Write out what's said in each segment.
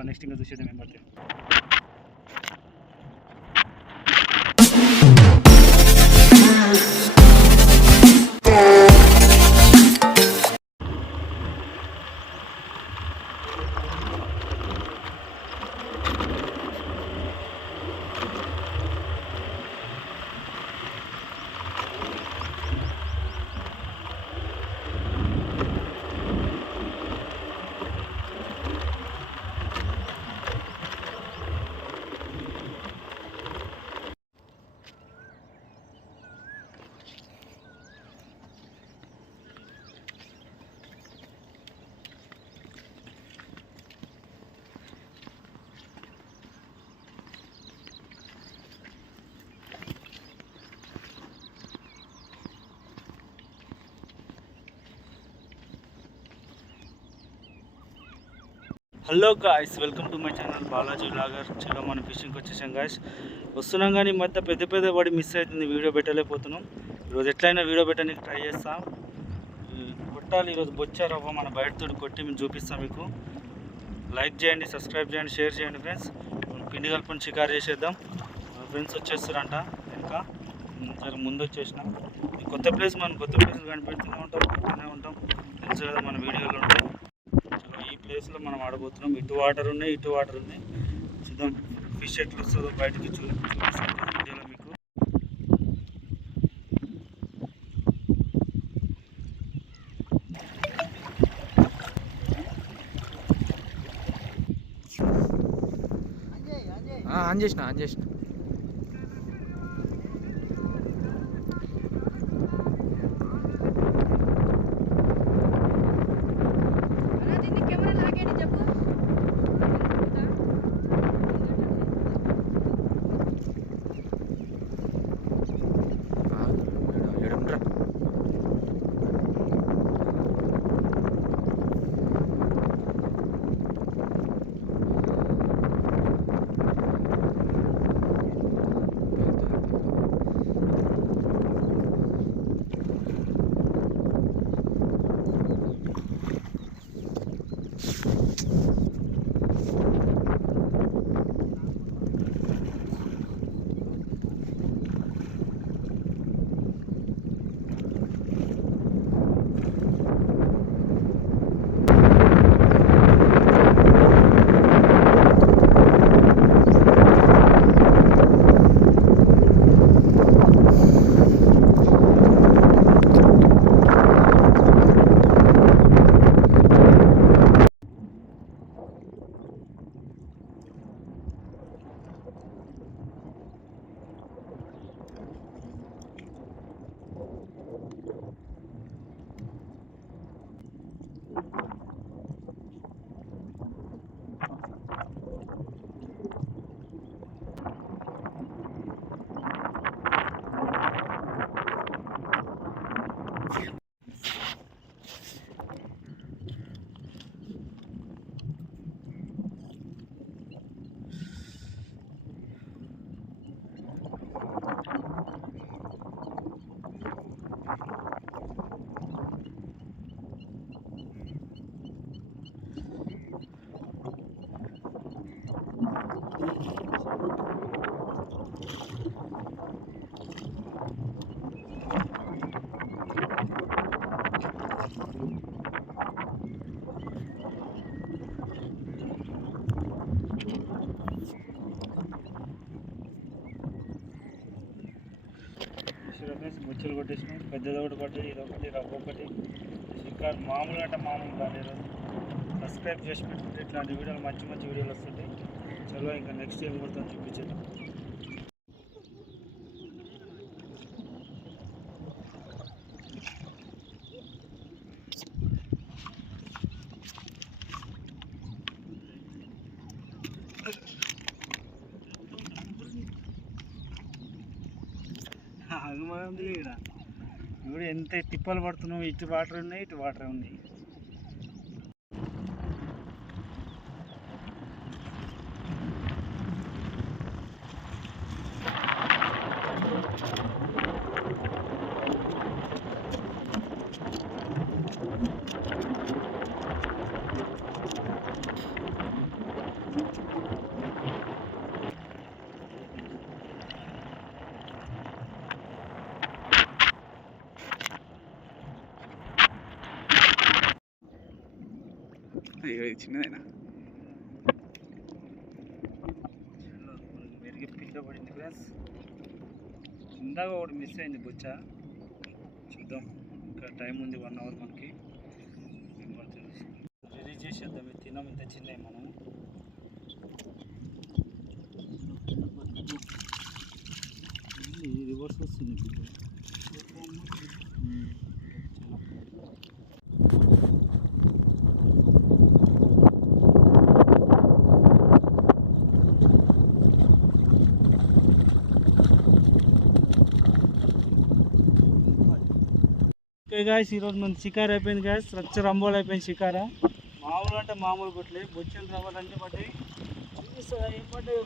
చలో నెక్స్ట్ ఇంకా చూసేద్దాం ఏం hello guys welcome to my channel Balaji vlogger చలో మనం ఫిషింగ్కి వచ్చేసాం గాయస్ వస్తున్నాం కానీ ఈ మధ్య పెద్ద పెద్ద వాడి మిస్ అవుతుంది వీడియో పెట్టలేకపోతున్నాం. ఈరోజు ఎట్లయినా వీడియో పెట్టడానికి ట్రై చేస్తాం. కొట్టాలి ఈరోజు బొచ్చారవ్వ మన బయటతో కొట్టి మేము చూపిస్తాం మీకు. లైక్ చేయండి సబ్స్క్రైబ్ చేయండి షేర్ చేయండి ఫ్రెండ్స్ పిండి కలుపుని షికారు చేసేద్దాం. మా ఫ్రెండ్స్ వచ్చేస్తారంట ఇంకా సరే ముందు వచ్చేసినాం. ఈ కొత్త ప్లేస్ మనం కొత్త ప్లేస్ కనిపెడుతూనే ఉంటాం పెడుతూనే ఉంటాం. తెలుసు కదా మన వీడియోలో ఉంటాయి ప్లేస్లో మనం ఆడబోతున్నాం. ఇటు వాటర్ ఉన్నాయి ఇటు వాటర్ ఉన్నాయి. చూద్దాం. ఫిష్ ఎట్లా వస్తుందో బయటకి చూ చూపిస్తాను వీడియోలో మీకు. ఆన్ చేసిన ఆన్ చేసిన. పెద్దది ఒకటి పట్టి ఇది ఒకటి రవ్వ ఒకటి. ఇంకా మామూలు అంటే మామూలు కాలేదు సబ్స్క్రైబ్ చేసి పెట్టుకుంటే ఇట్లాంటి వీడియోలు మంచి మంచి వీడియోలు వస్తుంటాయి. చలో ఇంకా నెక్స్ట్ ఏం కొడతాం చూపించేద్దాం ఆగమాగంది ఇక్కడ ఇప్పుడు ఎంత తిప్పలు పడుతున్నావు. ఇటు వాటర్ ఉన్నాయి ఇటు వాటర్ ఉన్నాయి. అయ్యో ఇది చిన్నదేనా. మెరుగు పిల్ల పడింది ఫ్రెండ్స్ ఇందాక ఒకటి మిస్ అయింది బొచ్చ. చూద్దాం ఇంకా టైం ఉంది వన్ అవర్ మనకి. రిలీజ్ చేసేద్దాం ఇది తిన్నాం ఇంత చిన్నవి మనం రివర్స్ వస్తుంది ఓకే గాయస్ ఈరోజు మన షికార్ అయిపోయింది గాయస్ రచ్చ రంబోలు అయిపోయింది షికారా. మామూలు అంటే మామూలు కొట్టలే బొచ్చెలు రావాలంటే పడ్డాయి. చూపిస్తా ఏం పడ్డాయి?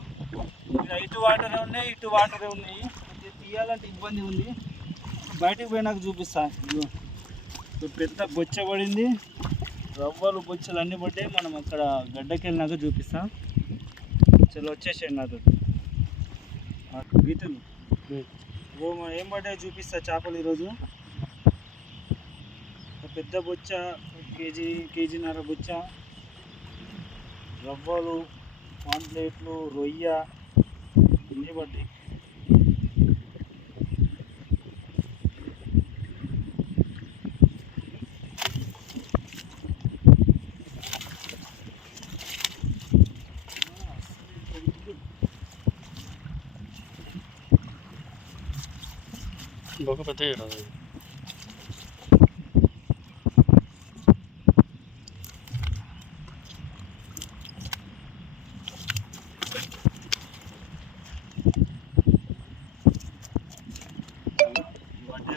ఇక్కడ ఇటు వాటరే ఉన్నాయి ఇటు వాటరే ఉన్నాయి. తీయాలంటే ఇబ్బంది ఉంది. బయటకు పోయినాక చూపిస్తా. పెద్ద బొచ్చ పడింది. రవ్వలు బొచ్చలు అన్నీ పడ్డాయి. మనం అక్కడ గడ్డకి వెళ్ళినాక చూపిస్తా. చలో వచ్చేసేయండి నాతో. గీతలు ఏం పడ్డాయో చూపిస్తా చేపలు ఈరోజు. పెద్ద బొచ్చ ఒక కేజీ కేజీన్నర బొచ్చ రవ్వలు పాంప్లెట్లు రొయ్య అన్నీ పడ్డాయి. బొక్క పెద్ద పడ్డాయి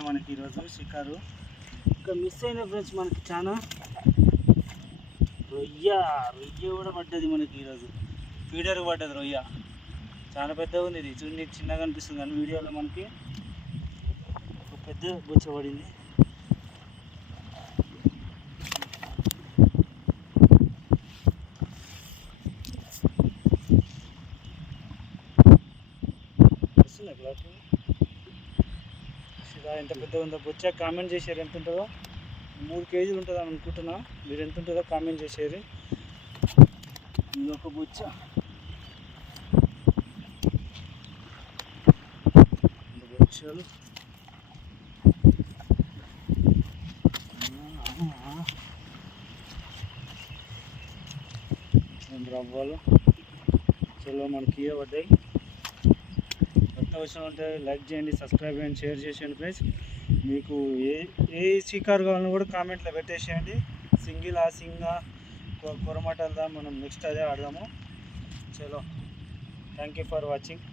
మనకి ఈరోజు షికారు. ఇంకా మిస్ అయిన ఫ్రెండ్స్ మనకి చాలా. రొయ్య రొయ్య కూడా పడ్డది మనకి ఈరోజు. ఫీడర్ పడ్డది రొయ్య. చాలా పెద్దగా ఉంది ఇది. చూడండి చిన్నగా అనిపిస్తుంది కానీ వీడియోలో మనకి ఒక పెద్ద బొచ్చ పడింది. ఎంత పెద్ద ఉందో బొచ్చ కామెంట్ చేశారు ఎంత ఉంటుందో? మూడు కేజీలు ఉంటుందని అనుకుంటున్నా. మీరు ఎంత ఉంటుందో కామెంట్ చేసేది. ఇది ఒక బొచ్చ. బొచ్చలు. రెండు రవ్వలు. చలో మనకి ఇవ్వబడ్డాయి అవసరం ఉంటే లైక్ చేయండి సబ్స్క్రైబ్ చేయండి షేర్ చేసేయండి ఫ్రెండ్స్ మీకు ఏ ఏ స్పీకర్ కావాలని కూడా కామెంట్లో పెట్టేసేయండి. సింగిల్ ఆ సింగా కొరమటల్దా మనం నెక్స్ట్ అదే ఆడదాము. చలో. Thank you for watching